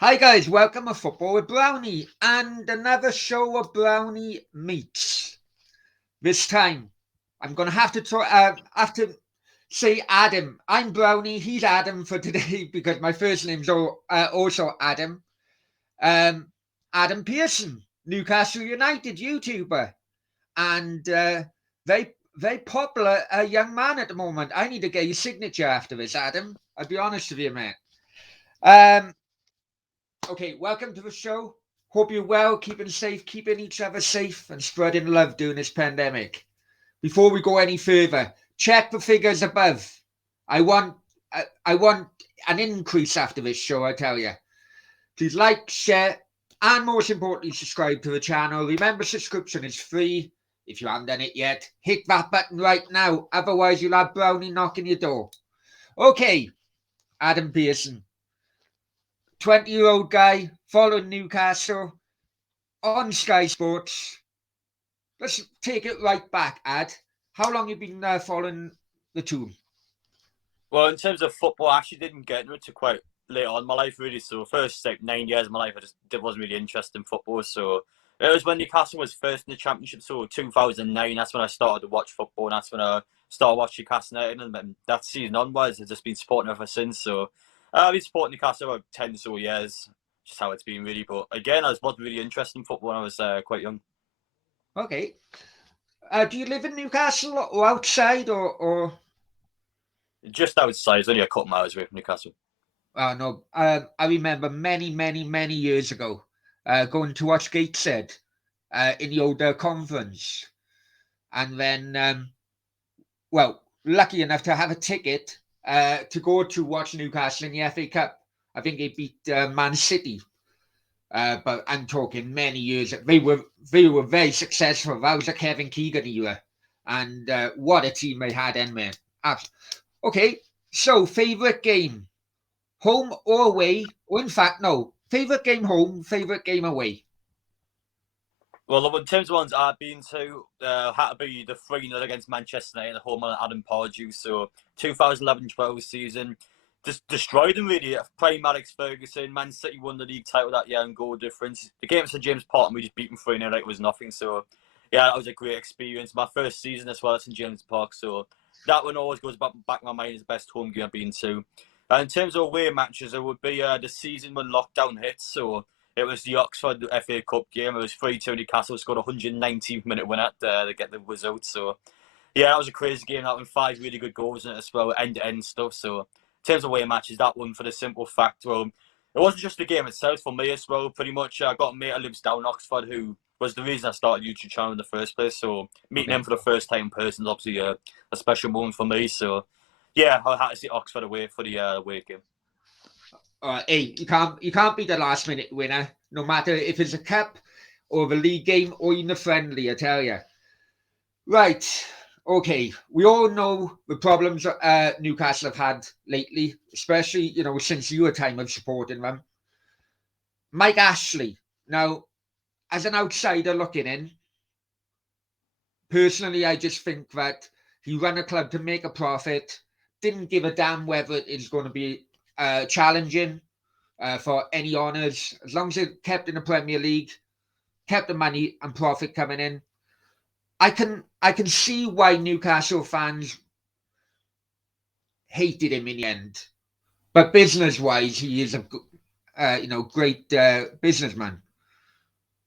Hi guys, welcome to Football with Brownie and another show of Brownie Meets. This time, I'm gonna have to say Adam. I'm Brownie. He's Adam for today because my first name's also Adam. Um, Adam Pearson, Newcastle United YouTuber, and very popular young man at the moment. I need to get your signature after this, Adam. I'll be honest with you, mate. Um, Okay, welcome to the show. Hope you're well, keeping safe, keeping each other safe, and spreading love during this pandemic. Before we go any further, check the figures above. I want, I want an increase after this show. I tell you. Please like, share, and most importantly, subscribe to the channel. Remember, subscription is free. If you haven't done it yet, hit that button right now. Otherwise, you'll have Brownie knocking your door. Okay, Adam Pearson. 20-year-old guy following Newcastle on Sky Sports. Let's take it right back, Ad. How long have you been following the team? Well, in terms of football, I actually didn't get into it quite late on in my life, really. So, first 9 years of my life, I just wasn't really interested in football. So, it was when Newcastle was first in the Championship. So, 2009, that's when I started to watch football, and that's when I started watching Newcastle United. And then that season onwards, I've just been supporting ever since. So, I've been supporting Newcastle about 10 or so years, just how it's been, really. But again, I wasn't really interested in football when I was quite young. Okay. Do you live in Newcastle or outside or? Just outside, it's only a couple of miles away from Newcastle. Oh, no. I remember many years ago going to watch Gateshead in the old conference. And then, well, lucky enough to have a ticket to go to watch Newcastle in the FA Cup. I think they beat Man City. But I'm talking many years. They were very successful. That was a Kevin Keegan era, and what a team they had in there. Okay, so favorite game, home or away? Or in fact, no, favorite game home, favorite game away. Well, in terms of ones I've been to, had to be the 3-0 against Manchester United at home on Adam Pardew. So 2011-12 season, just destroyed them really. Playing Alex Ferguson, Man City won the league title that year in goal difference. The game to James Park, and we just beat them 3-0 like it was nothing. So yeah, that was a great experience. My first season as well at St James Park. So that one always goes back in my mind as the best home game I've been to. In terms of away matches, it would be the season when lockdown hit. So it was the Oxford FA Cup game. It was 3-2. Newcastle scored a 119th minute winner to get the result. So, yeah, that was a crazy game. That one, 5 really good goals in it as well, end-to-end stuff. So, in terms of away matches, that one for the simple fact, well, it wasn't just the game itself for me as well, pretty much. I got a mate who lives down Oxford who was the reason I started YouTube channel in the first place. So, meeting Okay. him for the first time in person is obviously a special moment for me. So, yeah, I had to see Oxford away for the away game. Hey, you can't be the last minute winner, no matter if it's a cup or the league game or even a friendly. I tell you. Right. Okay. We all know the problems Newcastle have had lately, especially since your time of supporting them. Mike Ashley. Now, as an outsider looking in, personally, I just think that he ran a club to make a profit. Didn't give a damn whether it is going to be challenging for any honours. As long as it kept in the Premier League, kept the money and profit coming in. I can see why Newcastle fans hated him in the end. But business wise, he is a great businessman.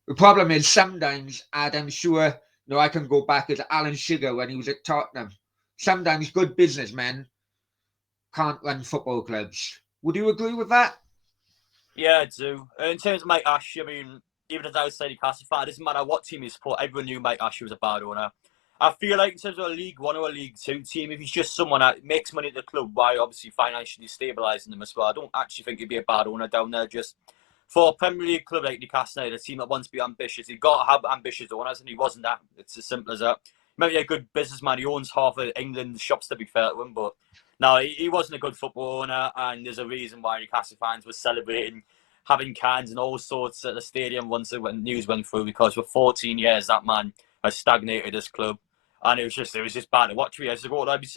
The problem is sometimes, I'm sure, I can go back as Alan Sugar when he was at Tottenham. Sometimes good businessmen can't run football clubs. Would you agree with that? Yeah, I do. In terms of Mike Ashley, I mean, even as I was saying, Newcastle fan, it doesn't matter what team you support, everyone knew Mike Ashley was a bad owner. I feel like in terms of a League One or a League Two team, if he's just someone that makes money at the club while obviously financially stabilising them as well, I don't actually think he'd be a bad owner down there. Just for a Premier League club like Newcastle, a team that wants to be ambitious, you've got to have ambitious owners, and he wasn't that. It's as simple as that. Maybe a good businessman. He owns half of England's shops, to be fair to him, but no, he wasn't a good football owner, and there's a reason why Newcastle fans were celebrating having cans and all sorts at the stadium once the news went through, because for 14 years that man has stagnated this club, and it was just bad to watch.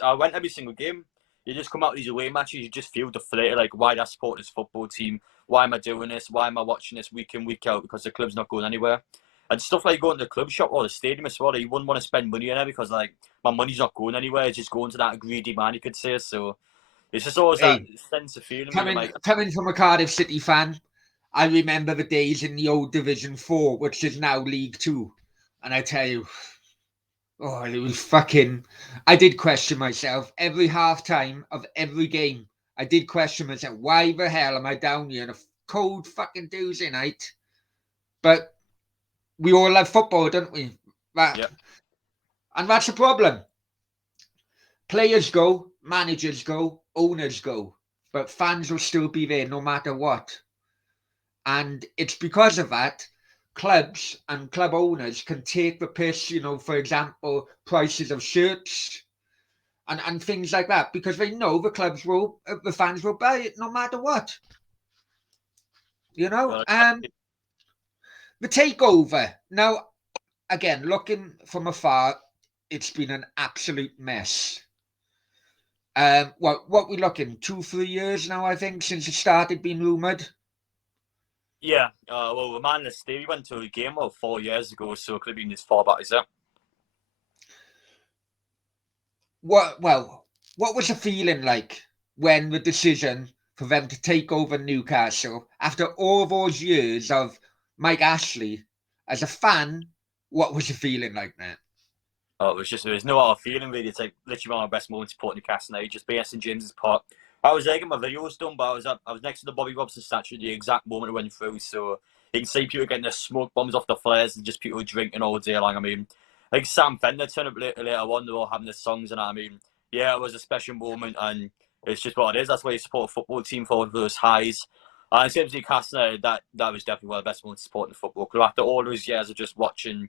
I went every single game. you just come out of these away matches, you just feel deflated. Like, why did I support this football team? Why am I doing this? Why am I watching this week in, week out? Because the club's not going anywhere. And stuff like going to the club shop or the stadium as well, you wouldn't want to spend money in there because, like, my money's not going anywhere. It's just going to that greedy man, you could say. So it's just always that Hey, sense of feeling. coming from a Cardiff City fan, I remember the days in the old Division 4, which is now League 2. And I tell you, oh, it was fucking... I did question myself every half-time of every game. I did question myself, why the hell am I down here on a cold fucking Tuesday night? But we all love football, don't we? Yep. And that's the problem. Players go, managers go, owners go, but fans will still be there no matter what. And it's because of that, clubs and club owners can take the piss, for example, prices of shirts and things like that, because they know the fans will buy it no matter what. Well, The takeover. Now, again, looking from afar, it's been an absolute mess. What we looking 2-3 years now, I think, since it started being rumoured. yeah. Well, the man that Stevie went to a game 4 years ago, so it could have been as far back as that. What was the feeling like when the decision for them to take over Newcastle after all those years of Mike Ashley? As a fan, what was the feeling like that? Oh, there was no other feeling really. It's like literally one of my best moments supporting Newcastle now. Just being at St James's Park. I was there getting my videos done, but I was next to the Bobby Robson statue the exact moment it went through. So you can see people getting their smoke bombs off the flares and just people drinking all day long. I mean, like Sam Fender turned up later on, they're all having the songs, and I mean, yeah, it was a special moment, and it's just what it is. That's why you support a football team for those highs. And in terms of Newcastle, that was definitely one of the best moments supporting the football club. After all those years of just watching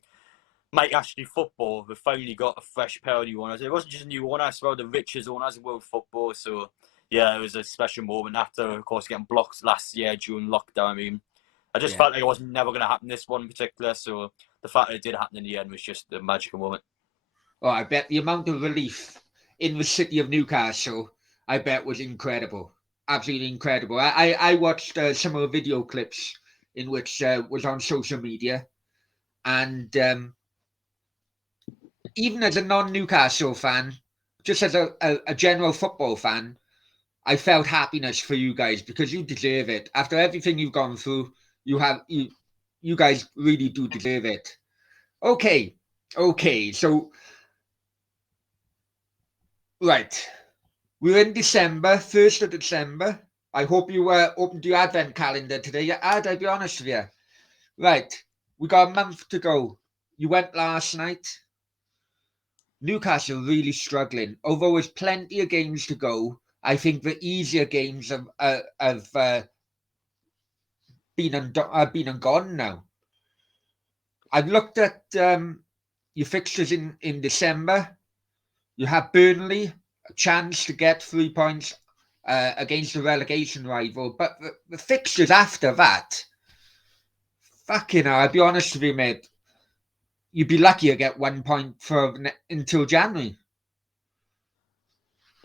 Mike Ashley football, we finally got a fresh pair of new owners. It wasn't just a new owner, I swear, the richest owners in world football. So, yeah, it was a special moment after, of course, getting blocked last year during lockdown. I mean, I just felt like it was never going to happen, this one in particular. So, the fact that it did happen in the end was just a magical moment. Oh, I bet the amount of relief in the city of Newcastle, I bet, was incredible. Absolutely incredible. I watched some of the video clips in which was on social media. And even as a non-Newcastle fan, just as a general football fan, I felt happiness for you guys because you deserve it. After everything you've gone through, you guys really do deserve it. Okay. So, right. We're in December, 1st of December. I hope you opened your advent calendar today. You had, I'll be honest with you. Right. We got a month to go. You went last night. Newcastle really struggling. Although there's plenty of games to go, I think the easier games have been and gone now. I've looked at your fixtures in December. You have Burnley, a chance to get 3 points against the relegation rival. But the fixtures after that, fucking hell, I'll be honest with you, mate. You'd be lucky to get 1 point until January.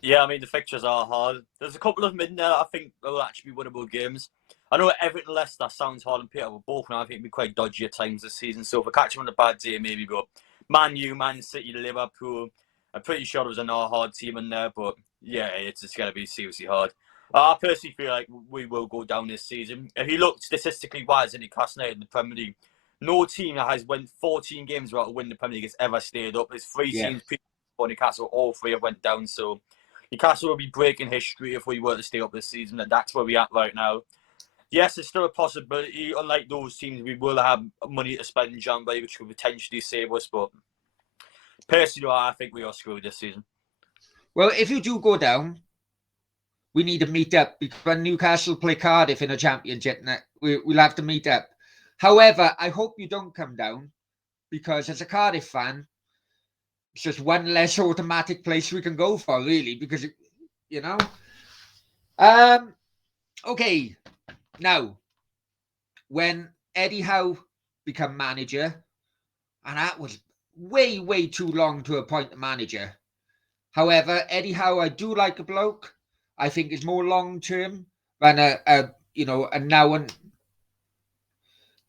Yeah, I mean, the fixtures are hard. There's a couple of them in there I think will actually be winnable games. I know Everton Leicester sounds hard and Peter, but both now I think will be quite dodgy at times this season. So if I catch them on a bad day, maybe go Man U, Man City, Liverpool. I'm pretty sure there was another hard team in there, but yeah, it's just going to be seriously hard. I personally feel like we will go down this season. If you look statistically wise in Newcastle in the Premier League, no team that has won 14 games without winning the Premier League has ever stayed up. There's 3 teams for Newcastle, all 3 have went down. So Newcastle will be breaking history if we were to stay up this season, and that's where we're at right now. Yes, it's still a possibility. Unlike those teams, we will have money to spend in January, which could potentially save us. But personally, I think we are screwed this season. Well, if you do go down, we need to meet up because when Newcastle play Cardiff in a championship, we'll have to meet up. However, I hope you don't come down because as a Cardiff fan, it's just one less automatic place we can go for, really, because, Okay, now, when Eddie Howe became manager, and that was way, way too long to appoint a manager, However, Eddie Howe, I do like a bloke. I think is more long term than a now and.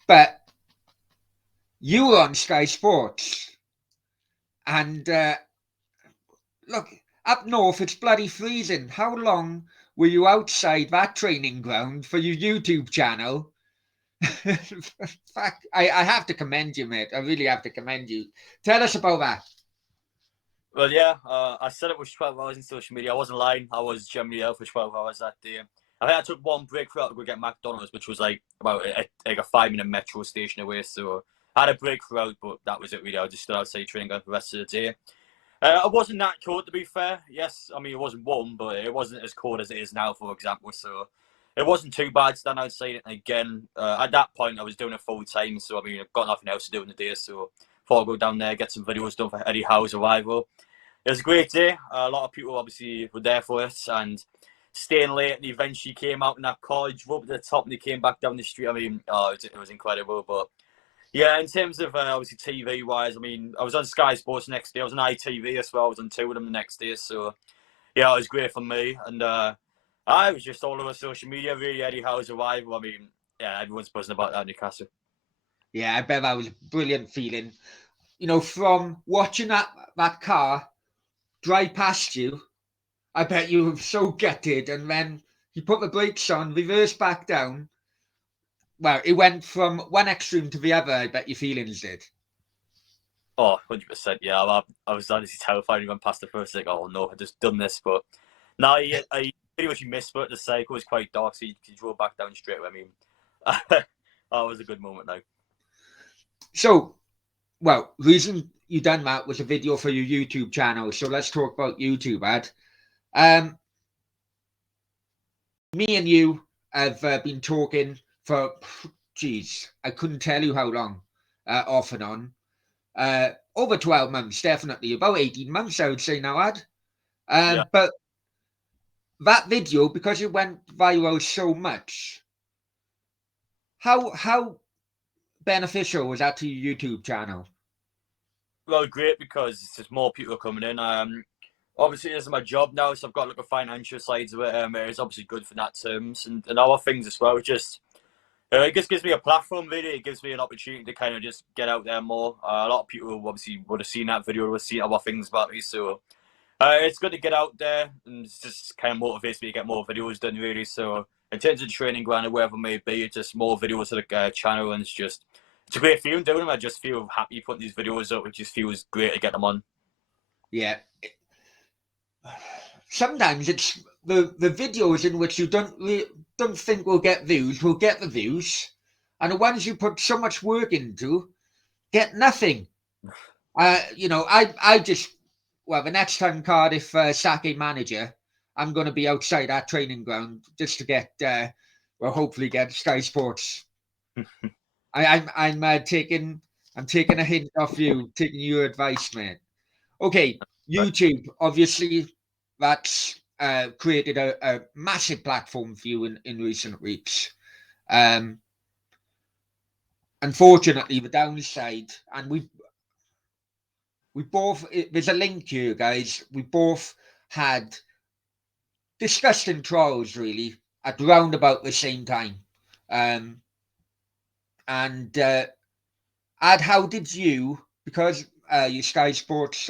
But you were on Sky Sports, and look, up north it's bloody freezing. How long were you outside that training ground for your YouTube channel? Fuck, I have to commend you, mate. I really have to commend you. Tell us about that. Well, yeah, I said it was 12 hours in social media. I wasn't lying. I was generally out for 12 hours that day. I think I took one break for to go get McDonald's, which was like about like a 5-minute metro station away. So I had a break throughout, but that was it really. I was just stood outside training for the rest of the day. I wasn't that cold, to be fair. Yes, I mean, it wasn't warm, but it wasn't as cold as it is now, for example. So it wasn't too bad standing outside it. And again, at that point, I was doing it full time. So, I mean, I've got nothing else to do in the day. So thought I'd go down there, get some videos done for Eddie Howe's arrival. It was a great day. A lot of people obviously were there for it. And staying late, and eventually came out in that car, drove up to the top, and they came back down the street. I mean, it was incredible. But yeah, in terms of obviously TV wise, I mean, I was on Sky Sports the next day. I was on ITV as well. I was on two of them the next day. So yeah, it was great for me. And I was just all over social media, really. Eddie Howe's arrival. I mean, yeah, everyone's buzzing about that Newcastle. Yeah, I bet that was a brilliant feeling. You know, from watching that car drive past you, I bet you were so gutted. And then he put the brakes on, reversed back down. Well, it went from one extreme to the other. I bet your feelings did. Oh, 100%. Yeah, I was honestly terrified when he went past the first. Like, oh no, I just done this. But now I pretty much missed, but the cycle was quite dark, so he drove back down straight away. I mean, that was a good moment now. So, well, reason you done that was a video for your YouTube channel. So let's talk about YouTube, Ad. Me and you have been talking for, geez, I couldn't tell you how long, off and on. Over 12 months, definitely. About 18 months, I would say now, Ad. Yeah. But that video, because it went viral so much, how beneficial was that to your YouTube channel? Well, great because there's just more people coming in. Obviously, this is my job now, so I've got to look at financial sides of it. It's obviously good for that terms and other things as well. Just it just gives me a platform, really. It gives me an opportunity to kind of just get out there more. A lot of people obviously would have seen that video, would have seen other things about me. So it's good to get out there, and it just kind of motivates me to get more videos done, really. So in terms of training ground or wherever it may be, it's just more videos to the channel, and it's a great feeling doing them. I just feel happy putting these videos up. It just feels great to get them on. Yeah. Sometimes it's the videos in which you don't think will get the views, and the ones you put so much work into get nothing. I just, well, the next time Cardiff Sake manager, I'm going to be outside our training ground just to get, hopefully get Sky Sports. I'm taking a hint off you, taking your advice, man. Okay, YouTube, obviously, that's created a massive platform for you in recent weeks. Unfortunately, the downside, and we both, there's a link here, guys. We both had disgusting trolls, really, at round about the same time. And Ad, how did you, because your Sky Sports,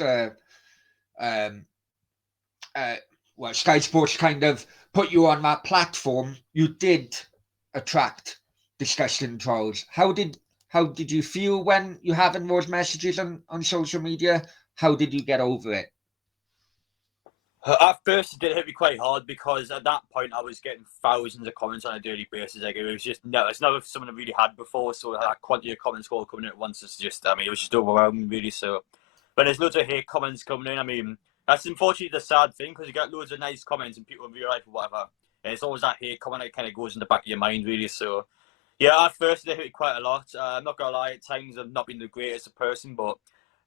Sky Sports kind of put you on that platform, you did attract disgusting trolls. How did you feel when you having those messages on social media? How did you get over it? At first, it did hit me quite hard because at that point I was getting thousands of comments on a daily basis. Like it was just it's never something I really had before. So that quantity of comments all coming in at once is just, I mean, it was just overwhelming, really. So, but there's loads of hate comments coming in. I mean, that's unfortunately the sad thing because you get loads of nice comments and people in real life or whatever. And it's always that hate comment that kind of goes in the back of your mind, really. So, yeah, at first it hit me quite a lot. I'm not gonna lie, at times I've not been the greatest person, but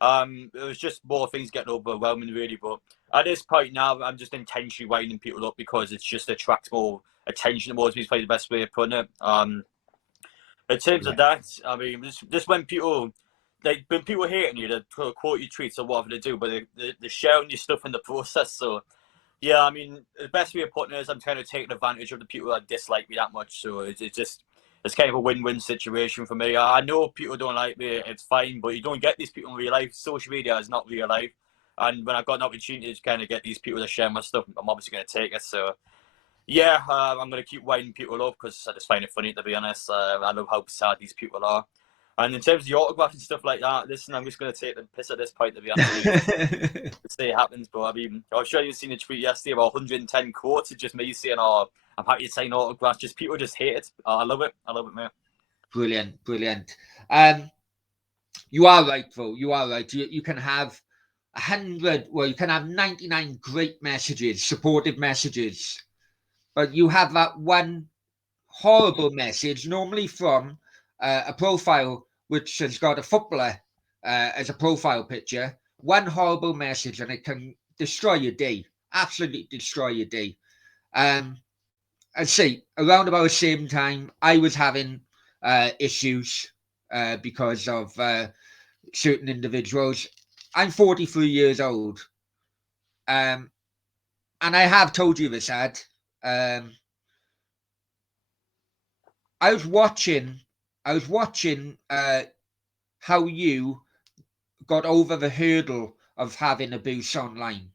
it was just more things getting overwhelming, really. But at this point now, I'm just intentionally winding people up because it's just attracts more attention towards me. Is probably the best way of putting it. In terms of that, I mean, just when people when people hating you, they quote your tweets or whatever they do, but they're sharing your stuff in the process. So yeah, I mean, the best way of putting it is I'm kind of taking advantage of the people that dislike me that much. So it's kind of a win-win situation for me. I know people don't like me, it's fine, but you don't get these people in real life. Social media is not real life. And when I've got an opportunity to kind of get these people to share my stuff, I'm obviously going to take it. So yeah, I'm going to keep winding people up because I just find it funny, to be honest. I love how sad these people are. And in terms of the autograph and stuff like that, listen, I'm just going to take the piss at this point, to be honest with you. See it happens, but I mean, I'm sure you've seen a tweet yesterday about 110 quotes. It's just me saying, "Oh, I'm happy to sign autographs." Just people just hate it. I love it. I love it, mate. Brilliant, brilliant. You are right, though. You are right. You can have 100, well, you can have 99 great messages, supportive messages, but you have that one horrible message, normally from a profile which has got a footballer as a profile picture. One horrible message, and it can destroy your day. Absolutely destroy your day. I'd say around about the same time, I was having issues because of certain individuals. I'm 43 years old, and I have told you this, Ad. I was watching how you got over the hurdle of having abuse online,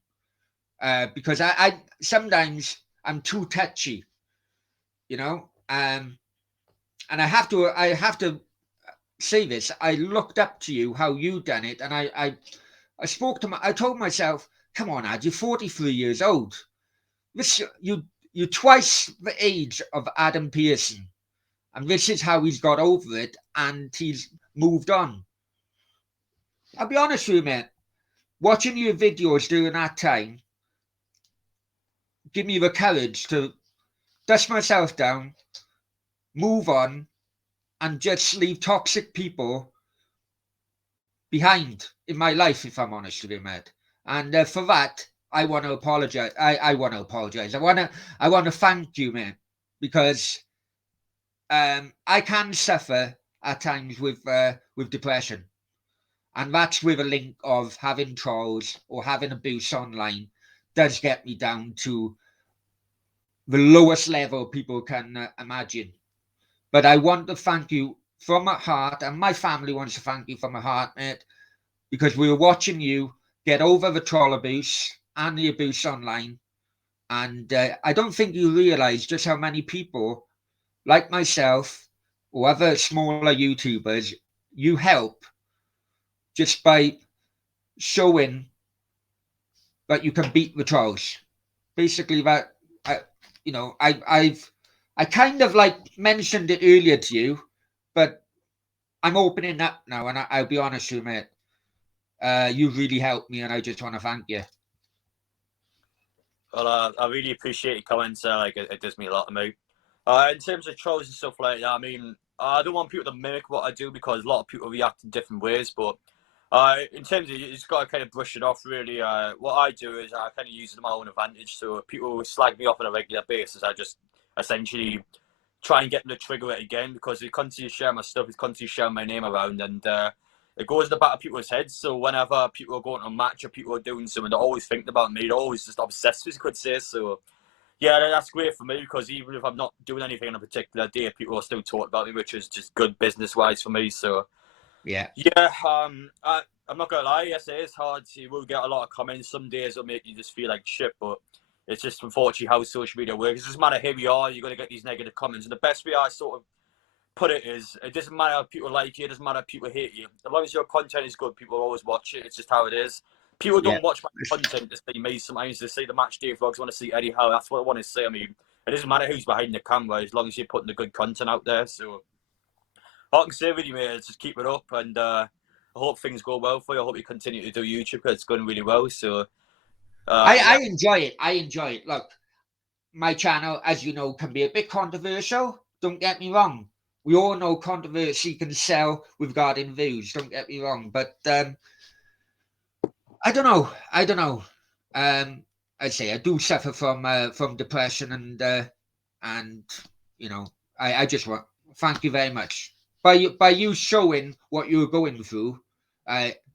because I sometimes I'm too touchy, you know, and I have to say this. I looked up to you, how you done it, and I I told myself, come on, Ad, you're 43 years old. This you're twice the age of Adam Pearson, and this is how he's got over it, and he's moved on. I'll be honest with you, mate. Watching your videos during that time give me the courage to dust myself down, move on, and just leave toxic people behind in my life, if I'm honest with you, mate. And for that, I want to apologize. I want to apologize. I want to thank you, mate, because I can suffer at times with depression, and that's with a link of having trolls or having abuse online does get me down to the lowest level people can imagine. But I want to thank you from my heart, and my family wants to thank you from my heart, mate, because we were watching you get over the troll abuse and the abuse online. And I don't think you realize just how many people like myself or other smaller YouTubers you help just by showing that you can beat the trolls. Basically, that I kind of like mentioned it earlier to you, but I'm opening up now, and I'll be honest with you, mate. You really helped me, and I just want to thank you. Well, I really appreciate your comments. Like it does mean a lot to me. In terms of trolls and stuff like that, I mean, I don't want people to mimic what I do because a lot of people react in different ways. But in terms of, you just got to kind of brush it off, really. What I do is I kind of use it to my own advantage. So if people slag me off on a regular basis, I just essentially try and get them to trigger it again, because they constantly share my stuff, they constantly share my name around, and it goes in the back of people's heads. So whenever people are going to a match or people are doing something, they're always thinking about me. They're always just obsessed, as you could say. So yeah, that's great for me, because even if I'm not doing anything on a particular day, people are still talking about me, which is just good business-wise for me. So Yeah, I'm not gonna lie. Yes, it is hard. You will get a lot of comments. Some days will make you just feel like shit, but it's just unfortunately how social media works. It doesn't matter who you are, you're gonna get these negative comments. And the best way I sort of put it is, it doesn't matter if people like you, it doesn't matter if people hate you. As long as your content is good, people always watch it. It's just how it is. People don't watch my content to see me. Sometimes they see the match day vlogs, want to see Eddie Howe. That's what I want to see. I mean, it doesn't matter who's behind the camera, as long as you're putting the good content out there. So all I can say with you, mate, is just keep it up, and I hope things go well for you. I hope you continue to do YouTube, because it's going really well. So I enjoy it. I enjoy it. Look, my channel, as you know, can be a bit controversial. Don't get me wrong. We all know controversy can sell regarding views. Don't get me wrong, but I don't know. I say I do suffer from depression, and I just want thank you very much by you showing what you were going through.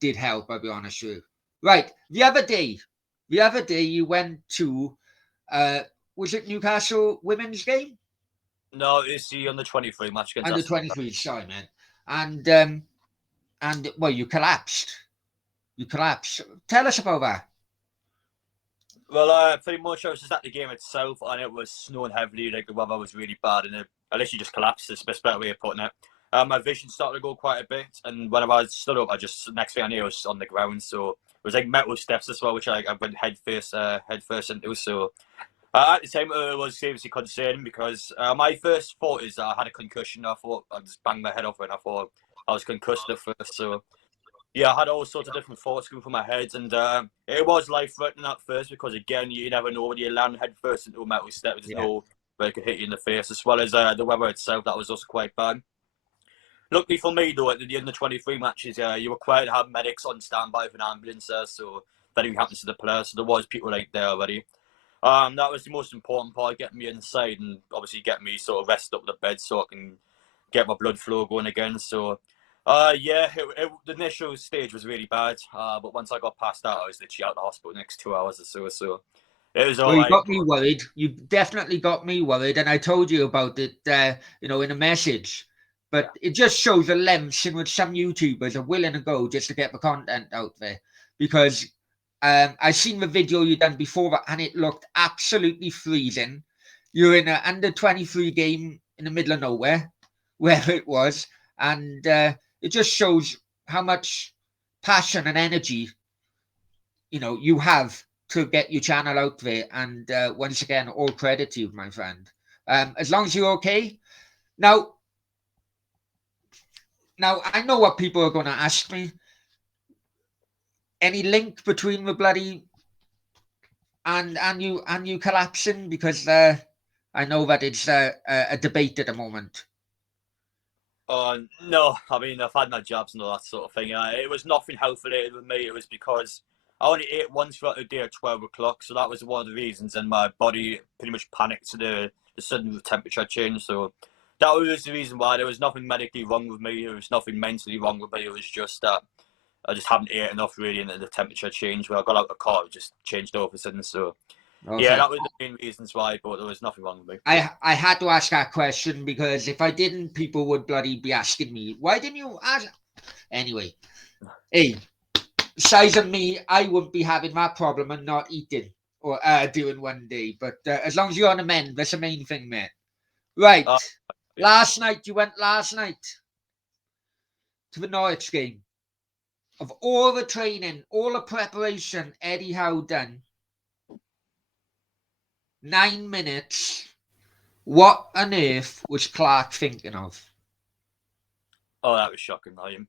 did help, I'll be honest with you. Right, the other day you went to, was it Newcastle women's game? No, it's the under 23 match against Under Aston. 23, sorry, man. And well, you collapsed. You collapsed. Tell us about that. Well, pretty much I was just at the game itself, and it was snowing heavily. Like the weather was really bad, and it literally just collapsed. Is the best better way of putting it. My vision started to go quite a bit, and when I stood up, I just next thing I knew I was on the ground. So it was like metal steps as well, which I went head first into. So at the time, it was seriously concerning because my first thought is that I had a concussion. I thought I just banged my head off it, and I thought I was concussed at first. So yeah, I had all sorts of different thoughts going through my head, and it was life-threatening at first because, again, you never know when you land head first into a metal step. There's no way it could hit you in the face, as well as the weather itself. That was also quite bad. Luckily for me, though, at the under 23 matches, you were required to have medics on standby for an ambulance, so if anything happens to the player, so there was people like there already. That was the most important part, getting me inside and obviously getting me sort of rested up the bed so I can get my blood flow going again. So the initial stage was really bad, but once I got past that, I was literally out of the hospital the next 2 hours or so. So it was all Well, you right. got me worried. You definitely got me worried, and I told you about it, in a message. But it just shows the lengths in which some YouTubers are willing to go just to get the content out there. Because I seen the video you done before that, and it looked absolutely freezing. You're in an under 23 game in the middle of nowhere, wherever it was, and it just shows how much passion and energy you have to get your channel out there. And once again, all credit to you, my friend. As long as you're okay. Now I know what people are going to ask me. Any link between the bloody and you collapsing? Because I know that it's a debate at the moment. No, I mean, I've had my jabs and all that sort of thing. It was nothing health related with me. It was because I only ate once throughout the day at 12 o'clock. So that was one of the reasons. And my body pretty much panicked to the sudden temperature change. So that was the reason why. There was nothing medically wrong with me. There was nothing mentally wrong with me. It was just that I just haven't ate enough really. And the temperature changed. When I got out of the car, it just changed all of a sudden. So Okay. yeah, that was the main reasons why. But there was nothing wrong with me. I had to ask that question because if I didn't, people would bloody be asking me, why didn't you ask? Anyway, hey, size of me, I wouldn't be having that problem and not eating or doing one day. But as long as you're on the mend, that's the main thing, mate. Right. Last night, you went last night to the Norwich game. Of all the training, all the preparation Eddie Howe done, 9 minutes. What on earth was Clark thinking of? Oh, that was shocking, Liam.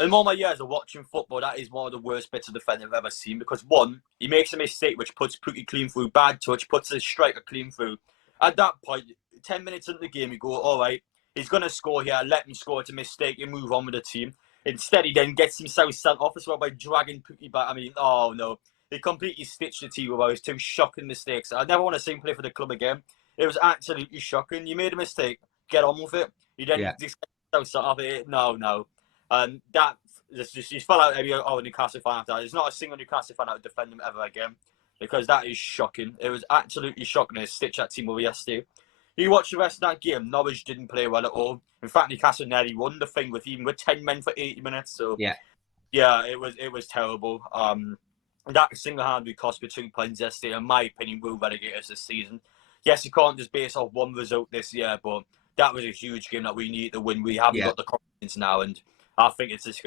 In all my years of watching football, that is one of the worst bits of defending I've ever seen because, one, he makes a mistake which puts Pookie clean through, bad touch, puts his striker clean through. At that point, 10 minutes into the game, you go, all right, he's going to score here, let him score, it's a mistake, and move on with the team. Instead, he then gets himself sent off as well by dragging Pookie back. I mean, oh no. He completely stitched the team with those two shocking mistakes. I never want to see him play for the club again. It was absolutely shocking. You made a mistake, get on with it. You then just get sent off it. No. And that just fell out every Newcastle fan after that. There's not a single Newcastle fan that would defend him ever again because that is shocking. It was absolutely shocking to stitch that team over yesterday. You watch the rest of that game, Norwich didn't play well at all. In fact, Newcastle nearly won the thing with 10 men for 80 minutes. So yeah, it was terrible. That single-handedly cost me 2 points yesterday. In my opinion, will relegate us this season. Yes, you can't just base off one result this year, but that was a huge game that we need to win. We haven't got the confidence now, and I think it's just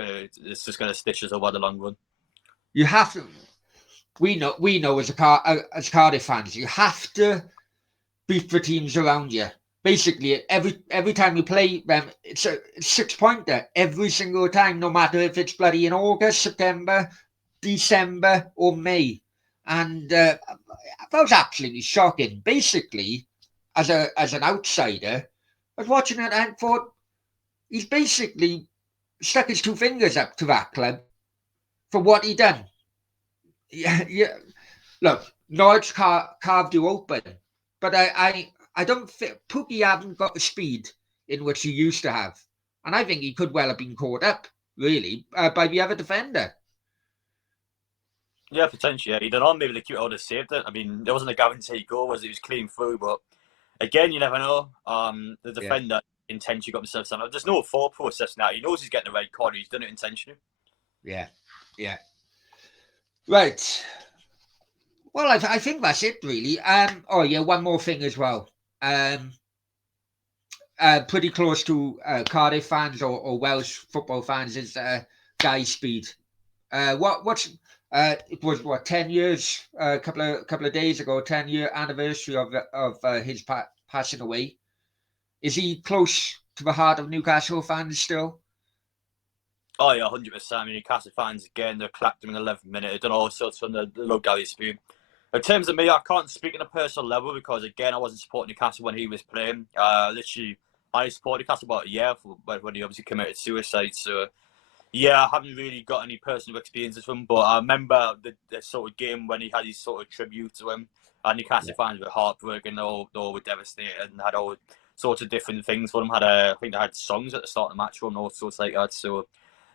gonna stitch us over the long run. You have to. We know as Cardiff fans, you have to beat the teams around you. Basically, every time you play them, it's a 6-pointer every single time, no matter if it's bloody in August, September, December, or May. And that was absolutely shocking. Basically, as an outsider, I was watching it and thought he's basically stuck his 2 fingers up to that club for what he done. Yeah. Look, Norwich carved you open, but I don't think Pookie haven't got the speed in which he used to have, and I think he could well have been caught up really, by the other defender. Yeah, potentially. Yeah. You don't know. Maybe the keeper would have saved it. I mean, there wasn't a guaranteed goal, was it? It was clean through, but again, you never know. The Yeah, defender intentionally got himself sent. There's no thought process now. He knows he's getting the red card. He's done it intentionally. yeah, yeah. Right. Well, I think that's it, really. Oh yeah, one more thing as well. Um, Pretty close to Cardiff fans or Welsh football fans is Guy Speed. What's it was what 10 years a couple of days ago, 10-year anniversary of his passing away. Is he close to the heart of Newcastle fans still? Oh yeah, 100%. I mean, Newcastle fans again, they clapped him in the 11th minute. They've done all sorts on the low Gary Spoon. In terms of me, I can't speak on a personal level because again, I wasn't supporting Newcastle when he was playing. Literally, I supported Newcastle about a year when he obviously committed suicide. So yeah, I haven't really got any personal experiences with him, but I remember the sort of game when he had his sort of tribute to him. And Newcastle fans were heartbroken, they all were devastated and had all sorts of different things for him. I think they had songs at the start of the match for him, all sorts like that. So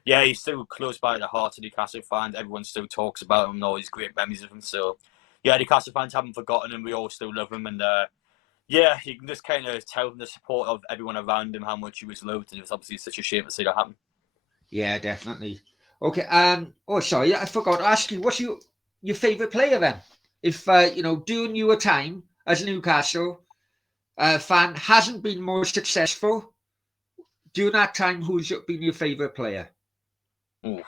yeah, he's still close by the heart of Newcastle fans. Everyone still talks about him and all his great memories of him. So yeah, Newcastle fans haven't forgotten him. We all still love him, and yeah, you can just kind of tell from the support of everyone around him how much he was loved, and it was obviously such a shame to see that happen. Yeah, definitely. Okay. Oh, sorry, I forgot to ask you. What's your favourite player then? If during your time as a Newcastle fan hasn't been more successful during that time, who's been your favourite player? Oof.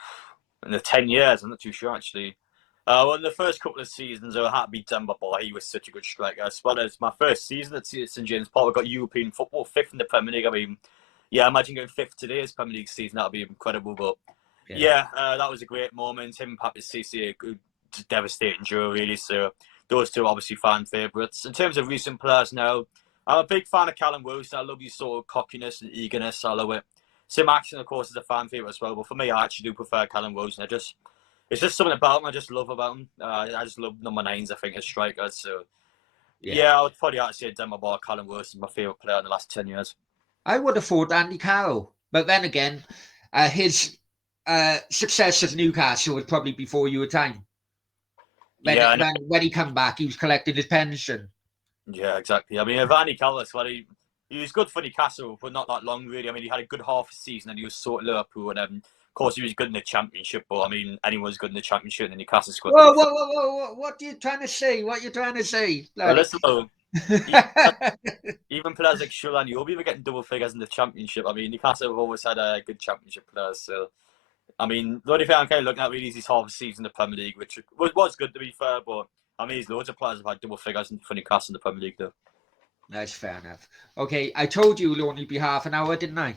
In the 10 years, I'm not too sure actually. Well, in the first couple of seasons, I had to be Demba Ba. He was such a good striker. As well as my first season at St James Park, I got European football, fifth in the Premier League. I mean, yeah, imagine going fifth today's Premier League season. That'd be incredible. But Yeah. yeah, that was a great moment. Him and Papi Cisse, a good, devastating duo, really. So those two are obviously fan favourites. In terms of recent players now, I'm a big fan of Callum Wilson. I love his sort of cockiness and eagerness. I love it. Sim Action, of course, is a fan favourite as well. But for me, I actually do prefer Callum Wilson. It's just something about him I just love about him. I just love number nines, I think, as strikers. So, Yeah. yeah, I would probably actually say Demba Ba, Callum Wilson, my favourite player in the last 10 years. I would have thought Andy Carroll, but then again, his success as Newcastle was probably before your time. Yeah, When he come back, he was collecting his pension. yeah, exactly. I mean, Ivani Callas, well, he was good for Newcastle, but not that long, really. I mean, he had a good half a season and he was sort of Liverpool. And of course, he was good in the Championship, but I mean, anyone's good in the Championship in the Newcastle squad. Whoa. What are you trying to say? What are you trying to say? Well, Bloody. listen, though, even players like Shulan Yobi were getting double figures in the Championship. I mean, Newcastle have always had a good Championship players. So, I mean, the only thing I'm kind of looking at really is his half season in the Premier League, which was good to be fair, but I mean, there's loads of players have had double figures for Newcastle in the Premier League, though. That's fair enough. Okay, I told you it'll only be half an hour, didn't I?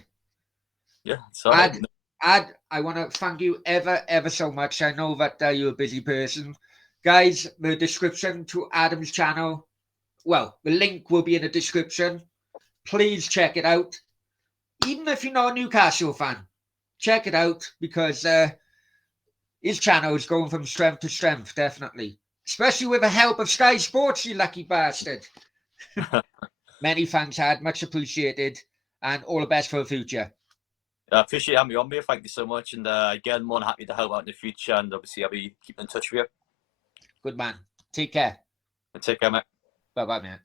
Yeah, sorry. I want to thank you ever so much. I know that you're a busy person. Guys, the description to Adam's channel, well, the link will be in the description. Please check it out. Even if you're not a Newcastle fan, check it out because his channel is going from strength to strength, definitely. Especially with the help of Sky Sports, you lucky bastard. Many thanks, Ad. Much appreciated. And all the best for the future. I appreciate having me on, mate. Thank you so much. And again, more than happy to help out in the future. And obviously, I'll be keeping in touch with you. Good man. Take care. And take care, mate. Bye-bye, man.